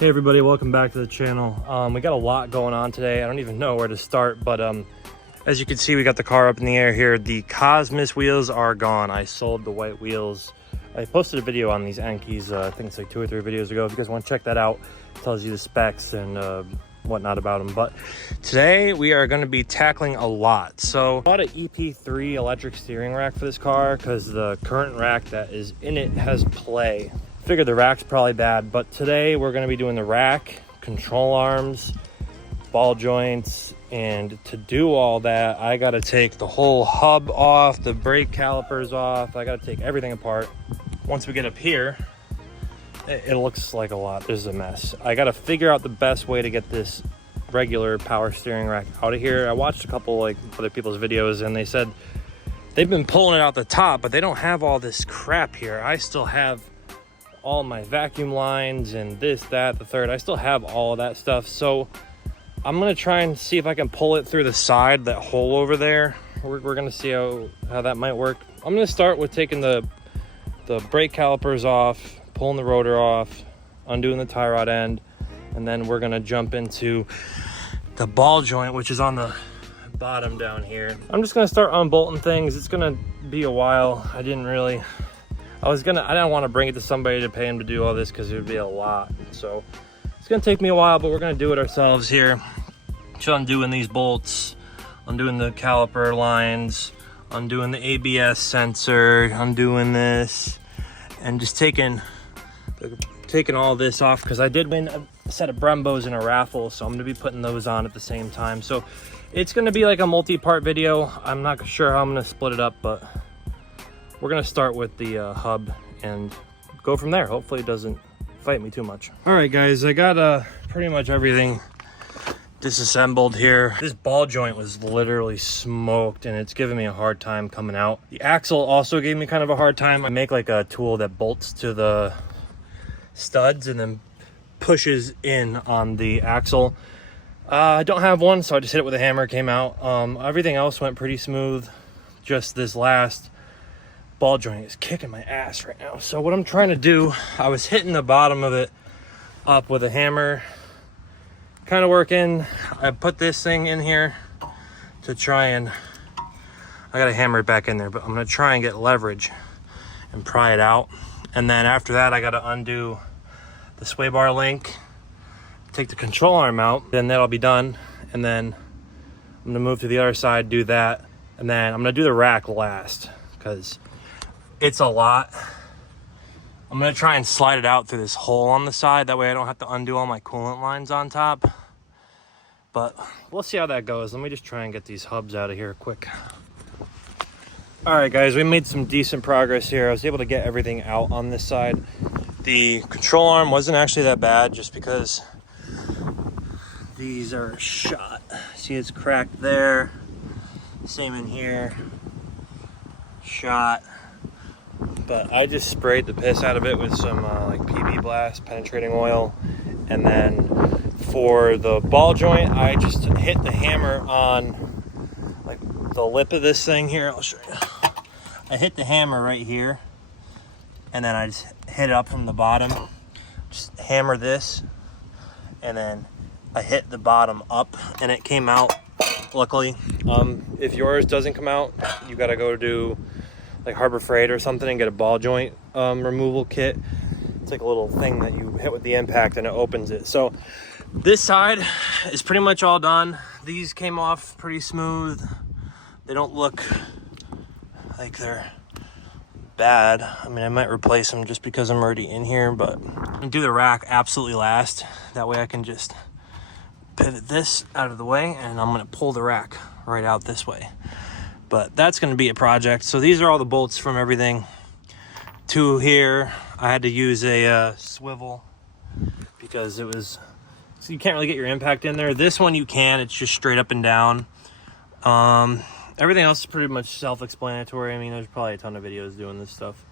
Hey everybody, welcome back to the channel. We got a lot going on today. I don't even know where to start, but as you can see, we got the car up in the air here. The Cosmos wheels are gone. I sold the white wheels. I posted a video on these Enkis, I think it's like 2 or 3 videos ago. If you guys want to check that out, it tells you the specs and whatnot about them. But today we are going to be tackling a lot. So I bought an EP3 electric steering rack for this car because the current rack that is in it has play. Figured the rack's probably bad, but today we're going to be doing the rack, control arms, ball joints, and to do all that I got to take the whole hub off, the brake calipers off. I got to take everything apart. Once we get up here, it looks like a lot. This is a mess. I got to figure out the best way to get this regular power steering rack out of here. I watched a couple like other people's videos and they said they've been pulling it out the top, but they don't have all this crap here. I still have all my vacuum lines and this, that, the third. I still have all of that stuff. So I'm gonna try and see if I can pull it through the side, that hole over there. We're gonna see how that might work. I'm gonna start with taking the brake calipers off, pulling the rotor off, undoing the tie rod end, and then we're gonna jump into the ball joint, which is on the bottom down here. I'm just gonna start unbolting things. It's gonna be a while. I didn't want to bring it to somebody to pay him to do all this because it would be a lot. So it's going to take me a while, but we're going to do it ourselves here. So undoing these bolts, undoing the caliper lines, undoing the ABS sensor, undoing this, and just taking all this off because I did win a set of Brembos in a raffle. So I'm going to be putting those on at the same time. So it's going to be like a multi-part video. I'm not sure how I'm going to split it up, but we're gonna start with the hub and go from there. Hopefully it doesn't fight me too much. All right, guys, I got pretty much everything disassembled here. This ball joint was literally smoked and it's giving me a hard time coming out. The axle also gave me kind of a hard time. I make like a tool that bolts to the studs and then pushes in on the axle. I don't have one, so I just hit it with a hammer, came out. Everything else went pretty smooth. Just this last ball joint is kicking my ass right now. So what I'm trying to do, I was hitting the bottom of it up with a hammer, kind of working. I put this thing in here to try and, I gotta hammer it back in there, but I'm gonna try and get leverage and pry it out. And then after that, I gotta undo the sway bar link, take the control arm out, then that'll be done. And then I'm gonna move to the other side, do that. And then I'm gonna do the rack last because it's a lot. I'm gonna try and slide it out through this hole on the side. That way I don't have to undo all my coolant lines on top. But we'll see how that goes. Let me just try and get these hubs out of here quick. All right, guys, we made some decent progress here. I was able to get everything out on this side. The control arm wasn't actually that bad just because these are shot. See, it's cracked there. Same in here. Shot. But I just sprayed the piss out of it with some like PB Blast penetrating oil. And then for the ball joint, I just hit the hammer on like the lip of this thing here. I'll show you. I hit the hammer right here. And then I just hit it up from the bottom. Just hammer this. And then I hit the bottom up and it came out, luckily. If yours doesn't come out, you gotta go do like Harbor Freight or something and get a ball joint removal kit. It's like a little thing that you hit with the impact and it opens it. So this side is pretty much all done. These came off pretty smooth. They don't look like they're bad. I mean, I might replace them just because I'm already in here, but I'm gonna do the rack absolutely last. That way I can just pivot this out of the way and I'm gonna pull the rack right out this way. But that's going to be a project. So these are all the bolts from everything to here. I had to use a swivel because it was, so you can't really get your impact in there. This one you can, it's just straight up and down. Everything else is pretty much self-explanatory. I mean, there's probably a ton of videos doing this stuff.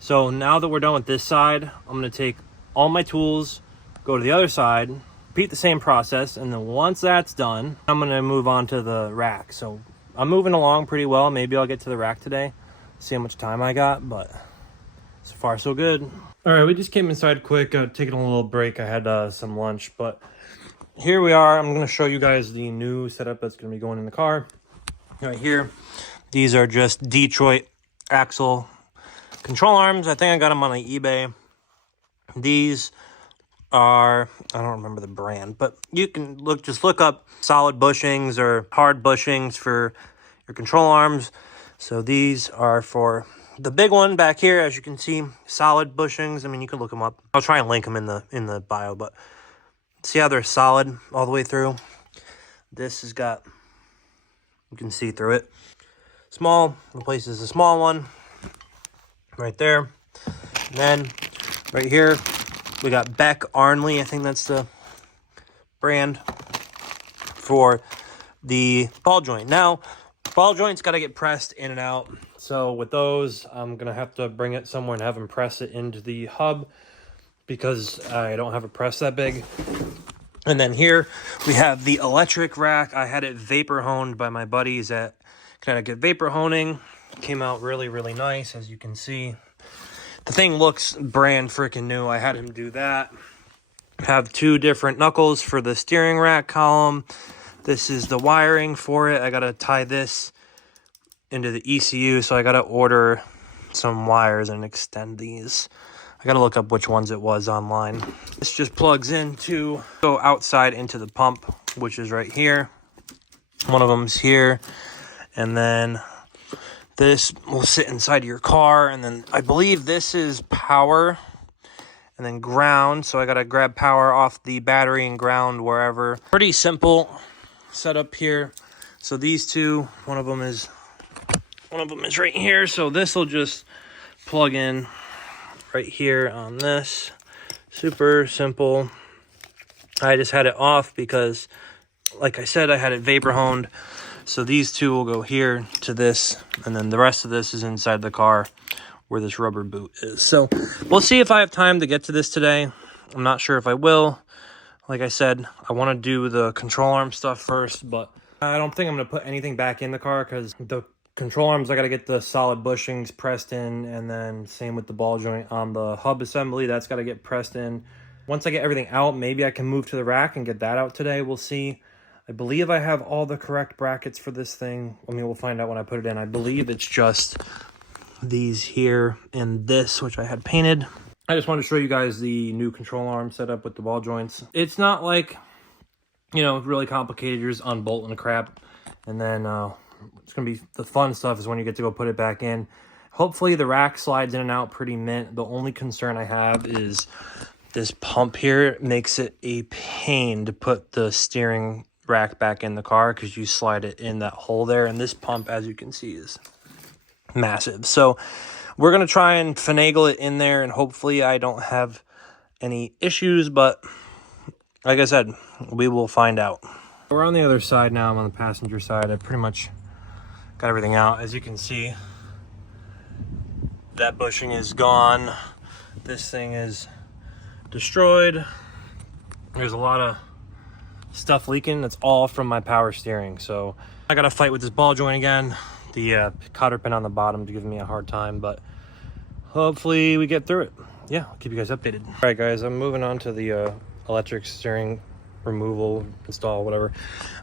So now that we're done with this side, I'm going to take all my tools, go to the other side, repeat the same process. And then once that's done, I'm going to move on to the rack. So I'm moving along pretty well. Maybe I'll get to the rack today, see how much time I got, but so far so good. All right, we just came inside quick, taking a little break. I had some lunch, but here we are. I'm going to show you guys the new setup that's going to be going in the car. Right here, these are just Detroit axle control arms. I think I got them on eBay. These are, I don't remember the brand, but you can just look up solid bushings or hard bushings for your control arms. So these are for the big one back here, as you can see, solid bushings. I mean, you can look them up. I'll try and link them in the bio, but see how they're solid all the way through. This has got, you can see through it. Small replaces the small one right there. And then right here, we got Beck Arnley. I think that's the brand for the ball joint. Now, ball joint's got to get pressed in and out. So with those, I'm going to have to bring it somewhere and have them press it into the hub because I don't have a press that big. And then here we have the Elecric rack. I had it vapor honed by my buddies at Connecticut Vapor Honing. Came out really, really nice, as you can see. The thing looks brand freaking new. I had him do that. Have two different knuckles for the steering rack column. This is the wiring for it. I got to tie this into the ECU, so I got to order some wires and extend these. I got to look up which ones it was online. This just plugs in to go outside into the pump, which is right here. One of them's here. And then this will sit inside your car. And then I believe this is power and then ground. So I got to grab power off the battery and ground wherever. Pretty simple setup here. So these two, one of them is right here. So this will just plug in right here on this. Super simple. I just had it off because, like I said, I had it vapor honed. So these two will go here to this, and then the rest of this is inside the car where this rubber boot is. So we'll see if I have time to get to this today. I'm not sure if I will. Like I said, I want to do the control arm stuff first, but I don't think I'm going to put anything back in the car because the control arms, I got to get the solid bushings pressed in, and then same with the ball joint on the hub assembly. That's got to get pressed in. Once I get everything out, maybe I can move to the rack and get that out today. We'll see. I believe I have all the correct brackets for this thing. I mean, we'll find out when I put it in. I believe it's just these here and this, which I had painted. I just wanted to show you guys the new control arm setup with the ball joints. It's not like, you know, really complicated. You're just unbolting the crap, and then it's going to be the fun stuff is when you get to go put it back in. Hopefully the rack slides in and out pretty mint. The only concern I have is this pump here makes it a pain to put the steering rack back in the car because you slide it in that hole there. And this pump, as you can see, is massive. So we're going to try and finagle it in there, and hopefully I don't have any issues. But like I said, we will find out. We're on the other side now. I'm on the passenger side. I pretty much got everything out. As you can see, that bushing is gone. This thing is destroyed. There's a lot of stuff leaking. That's all from my power steering. So I got to fight with this ball joint again. The cotter pin on the bottom to give me a hard time, but hopefully we get through it. Yeah, I'll keep you guys updated. All right, guys, I'm moving on to the electric steering removal, install, whatever.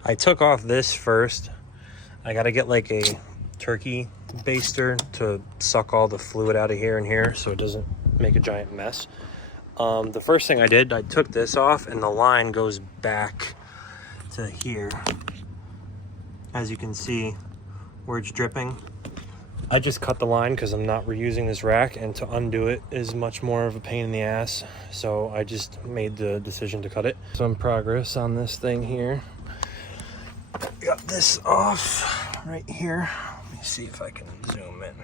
I took off this first. I got to get like a turkey baster to suck all the fluid out of here and here so it doesn't make a giant mess. The first thing I did, I took this off, and the line goes back to here. As you can see where it's dripping. I just cut the line because I'm not reusing this rack, and to undo it is much more of a pain in the ass. So I just made the decision to cut it. Some progress on this thing here. Got this off right here. Let me see if I can zoom in.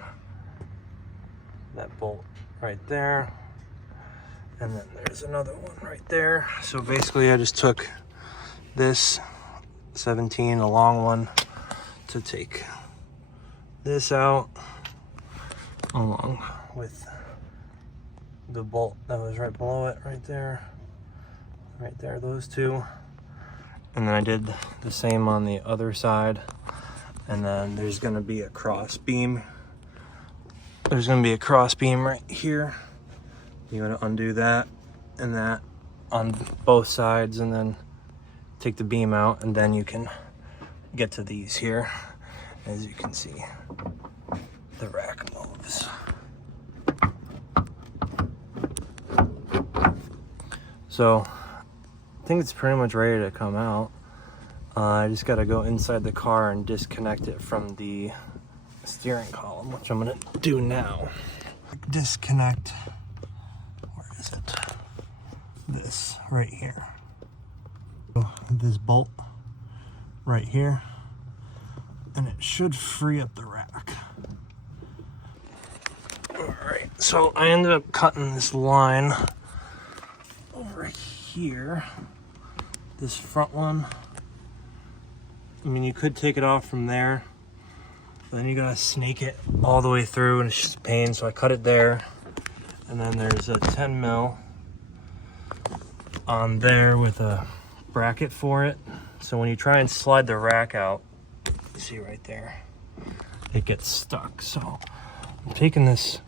That bolt right there. And then there's another one right there. So basically I just took this 17, a long one, to take this out along with the bolt that was right below it, right there, those two. And then I did the same on the other side. And then there's gonna be a cross beam. There's gonna be a cross beam right here You gotta undo that and that on both sides, and then take the beam out, and then you can get to these here. As you can see, the rack moves. So I think it's pretty much ready to come out. I just gotta go inside the car and disconnect it from the steering column, which I'm gonna do now. Disconnect, where is it? This right here. This bolt right here, and it should free up the rack. All right, so I ended up cutting this line over here, this front one. I mean, you could take it off from there, but then you gotta snake it all the way through, and it's just a pain, so I cut it there. And then there's a 10 mil on there with a bracket for it. So when you try and slide the rack out, you see right there, it gets stuck. So I'm taking this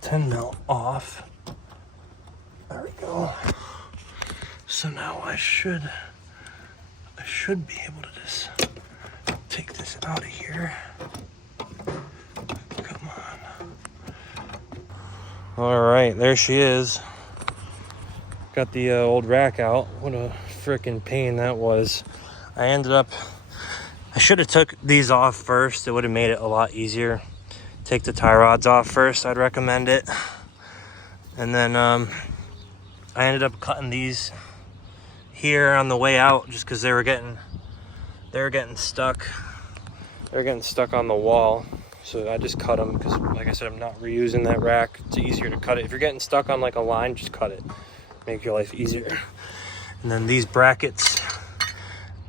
10 mil off. There we go. So now I should be able to just take this out of here. Come on. All right, there she is. Got the old rack out. What a freaking pain that was. I should have took these off first. It would have made it a lot easier. Take the tie rods off first, I'd recommend it. And then I ended up cutting these here on the way out just because they were getting stuck. They were getting stuck on the wall. So I just cut them because, like I said, I'm not reusing that rack. It's easier to cut it. If you're getting stuck on like a line, just cut it. Make your life easier. And then these brackets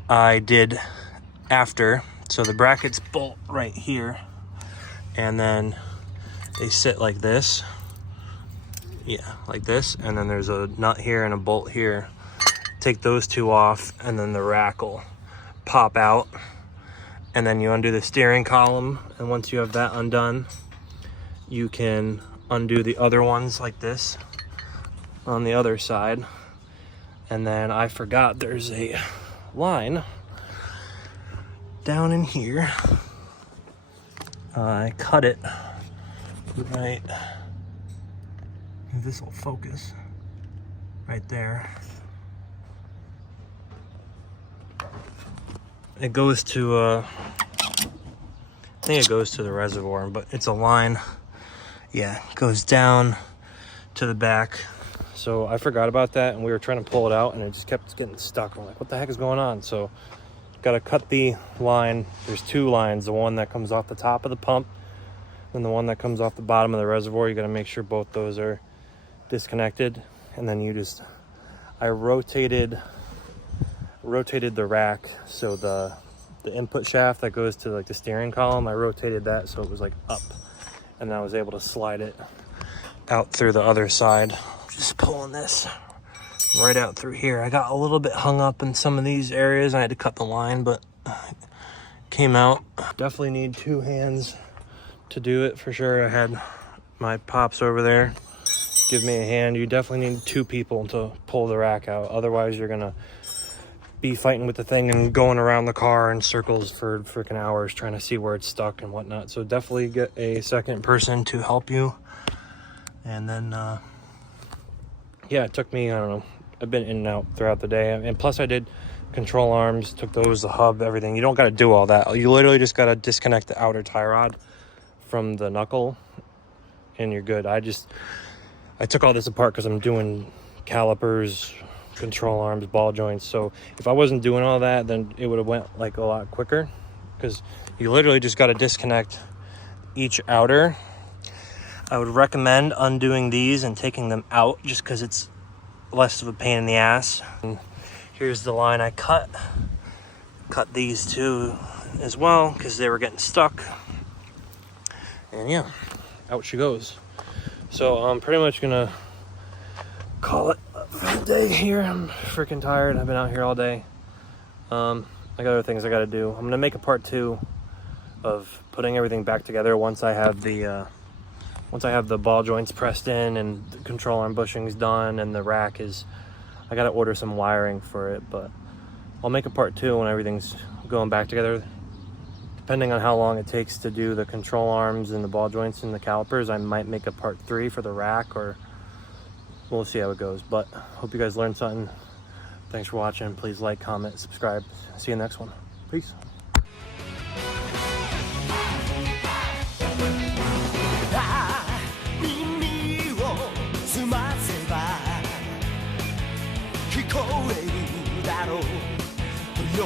I did after. So the brackets bolt right here, and then they sit like this. Yeah, like this. And then there's a nut here and a bolt here. Take those two off, and then the rack will pop out. And then you undo the steering column, and once you have that undone, you can undo the other ones like this on the other side. And then I forgot there's a line down in here. I cut it right, this will focus right there. It goes to I think it goes to the reservoir, but it's a line, yeah, it goes down to the back. So I forgot about that, and we were trying to pull it out, and it just kept getting stuck. I'm like, what the heck is going on? So gotta cut the line. There's two lines, the one that comes off the top of the pump and the one that comes off the bottom of the reservoir. You gotta make sure both those are disconnected. And then I rotated the rack, so the input shaft that goes to like the steering column, I rotated that so it was like up, and I was able to slide it out through the other side. Just pulling this right out through here. I got a little bit hung up in some of these areas. I had to cut the line, but it came out. Definitely need two hands to do it for sure. I had my pops over there give me a hand. You definitely need two people to pull the rack out. Otherwise, you're gonna be fighting with the thing and going around the car in circles for freaking hours trying to see where it's stuck and whatnot. So definitely get a second person to help you. And then, yeah, it took me, I don't know, I've been in and out throughout the day. And plus I did control arms, took those, the hub, everything. You don't got to do all that. You literally just got to disconnect the outer tie rod from the knuckle and you're good. I took all this apart because I'm doing calipers, control arms, ball joints. So if I wasn't doing all that, then it would have went like a lot quicker, because you literally just got to disconnect each outer. I would recommend undoing these and taking them out just because it's less of a pain in the ass. And here's the line I cut these two as well because they were getting stuck. And yeah, out she goes. So I'm pretty much gonna call it a day here. I'm freaking tired. I've been out here all day. I got other things I gotta do. I'm gonna make a part 2 of putting everything back together once I have the once I have the ball joints pressed in and the control arm bushings done and the rack is, I gotta order some wiring for it, but I'll make a part 2 when everything's going back together. Depending on how long it takes to do the control arms and the ball joints and the calipers, I might make a part 3 for the rack, or we'll see how it goes. But hope you guys learned something. Thanks for watching. Please like, comment, subscribe. See you next one. Peace. Yo,